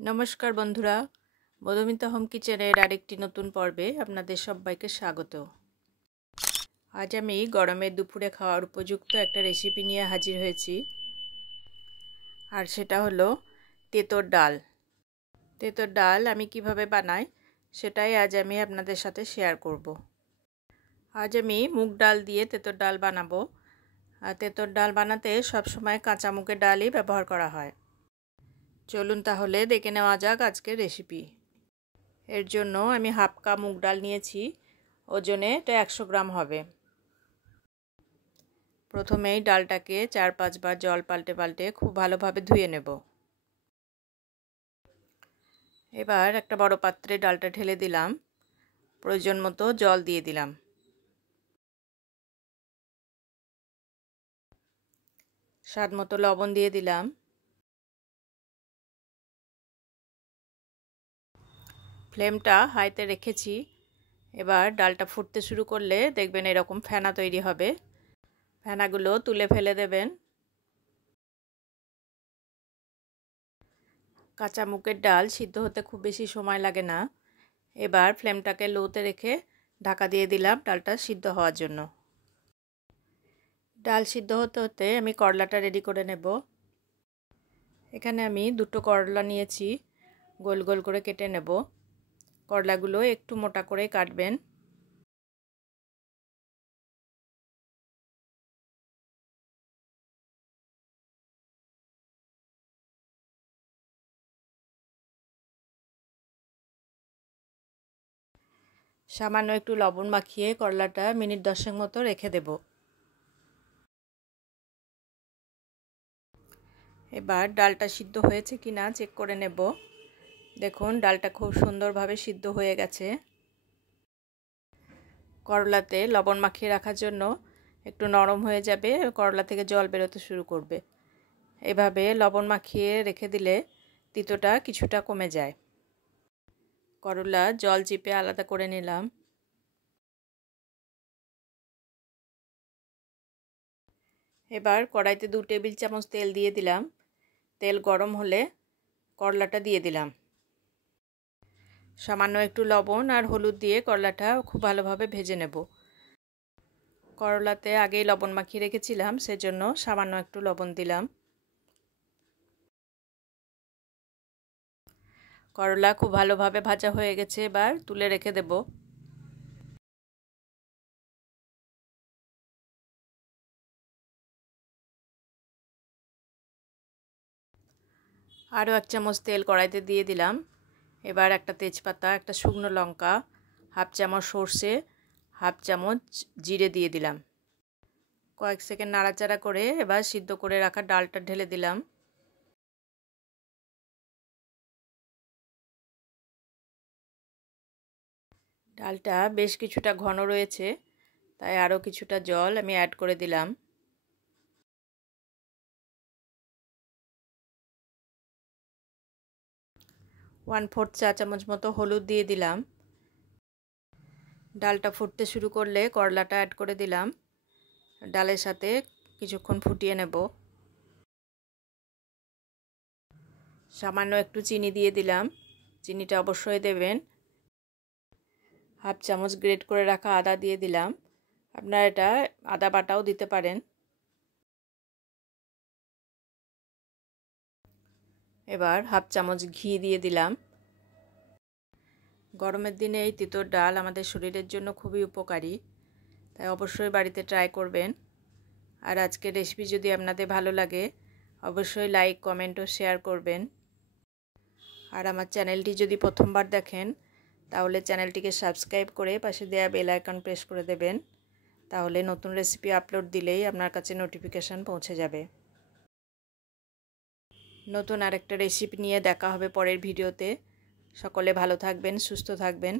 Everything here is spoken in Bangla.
নমস্কার বন্ধুরা, মধুমিতা হোম কিচেনের আরেকটি নতুন পর্বে আপনাদের সবাইকে স্বাগত। আজ আমি গরমের দুপুরে খাওয়ার উপযুক্ত একটা রেসিপি নিয়ে হাজির হয়েছি, আর সেটা হলো তেঁতোর ডাল। তেঁতোর ডাল আমি কিভাবে বানাই সেটাই আজ আমি আপনাদের সাথে শেয়ার করব। আজ আমি মুগ ডাল দিয়ে তেঁতোর ডাল বানাবো। আর তেঁতোর ডাল বানাতে সবসময় কাঁচা মুগের ডালই ব্যবহার করা হয়। চলুন তাহলে দেখে নেওয়া যাক আজকের রেসিপি। এর জন্য আমি হাফ কাপ মুগ ডাল নিয়েছি, ওজনে এটা 100 গ্রাম হবে। প্রথমেই ডালটাকে 4-5 বার জল পাল্টে পাল্টে খুব ভালোভাবে ধুয়ে নেব। এবার একটা বড় পাত্রে ডালটা ঢেলে দিলাম, প্রয়োজন মতো জল দিয়ে দিলাম। স্বাদ মতো লবণ দিয়ে দিলাম। ফ্লেমটা হাইতে রেখেছি। এবার ডালটা ফুটতে শুরু করলে দেখবেন এরকম ফেনা তৈরি হবে। ফেনাগুলো তুলে ফেলে দেবেন। কাঁচা মুগের ডাল সিদ্ধ হতে খুব বেশি সময় লাগে না। এবার ফ্লেমটাকে লোতে রেখে ঢাকা দিয়ে দিলাম ডালটা সিদ্ধ হওয়ার জন্য। ডাল সিদ্ধ হতে হতে আমি করলাটা রেডি করে নেব। এখানে আমি 2টো করলা নিয়েছি, গোল গোল করে কেটে নেব। করলাগুলো একটু মোটা করে কাটবেন। সামান্য একটু লবণ মাখিয়ে করলাটা মিনিট 10 মতো রেখে দেব। এবার ডালটা সিদ্ধ হয়েছে কিনা চেক করে নেব। দেখুন ডালটা খুব সুন্দরভাবে সিদ্ধ হয়ে গেছে। করলাতে লবণ মাখিয়ে রাখার জন্য একটু নরম হয়ে যাবে, করলা থেকে জল বেরোতে শুরু করবে। এভাবে লবণ মাখিয়ে রেখে দিলে তিতোটা কিছুটা কমে যায়। করলা জল চিপে আলাদা করে নিলাম। এবার কড়াইতে 2 টেবিল চামচ তেল দিয়ে দিলাম। তেল গরম হলে করলাটা দিয়ে দিলাম। সামান্য একটু লবণ আর হলুদ দিয়ে করলাটা খুব ভালোভাবে ভেজে নেব। করলাতে আগেই লবণ মাখিয়ে রেখেছিলাম, সেজন্য সামান্য একটু লবণ দিলাম। করলা খুব ভালোভাবে ভাজা হয়ে গেছে, এবার তুলে রেখে দেব। আরও 1 চামচ তেল কড়াইতে দিয়ে দিলাম। এবার একটা তেজপাতা, একটা শুকনো লঙ্কা, হাফ চামচ সর্ষে, হাফ চামচ জিরে দিয়ে দিলাম। কয়েক সেকেন্ড নাড়াচাড়া করে এবার সিদ্ধ করে রাখা ডালটা ঢেলে দিলাম। ডালটা বেশ কিছুটা ঘন রয়েছে, তাই আরও কিছুটা জল আমি অ্যাড করে দিলাম। ওয়ান ফোর্থ চা চামচ মতো হলুদ দিয়ে দিলাম। ডালটা ফুটতে শুরু করলে করলাটা অ্যাড করে দিলাম। ডালের সাথে কিছুক্ষণ ফুটিয়ে নেব। সামান্য একটু চিনি দিয়ে দিলাম, চিনিটা অবশ্যই দেবেন। হাফ চামচ গ্রেট করে রাখা আদা দিয়ে দিলাম, আপনারা এটা আদা বাটাও দিতে পারেন। এবার হাফ চামচ ঘি দিয়ে দিলাম। গরমের দিনে এই তিতোর ডাল আমাদের শরীরের জন্য খুবই উপকারী, তাই অবশ্যই বাড়িতে ট্রাই করবেন। আর আজকের রেসিপি যদি আপনাদের ভালো লাগে অবশ্যই লাইক, কমেন্ট ও শেয়ার করবেন। আর আমার চ্যানেলটি যদি প্রথমবার দেখেন তাহলে চ্যানেলটিকে সাবস্ক্রাইব করে পাশে দেওয়া বেল আইকন প্রেস করে দেবেন, তাহলে নতুন রেসিপি আপলোড দিলেই আপনার কাছে নোটিফিকেশান পৌঁছে যাবে। নতুন আরেকটা রেসিপি নিয়ে দেখা হবে পরের ভিডিওতে। সকলে ভালো থাকবেন, সুস্থ থাকবেন।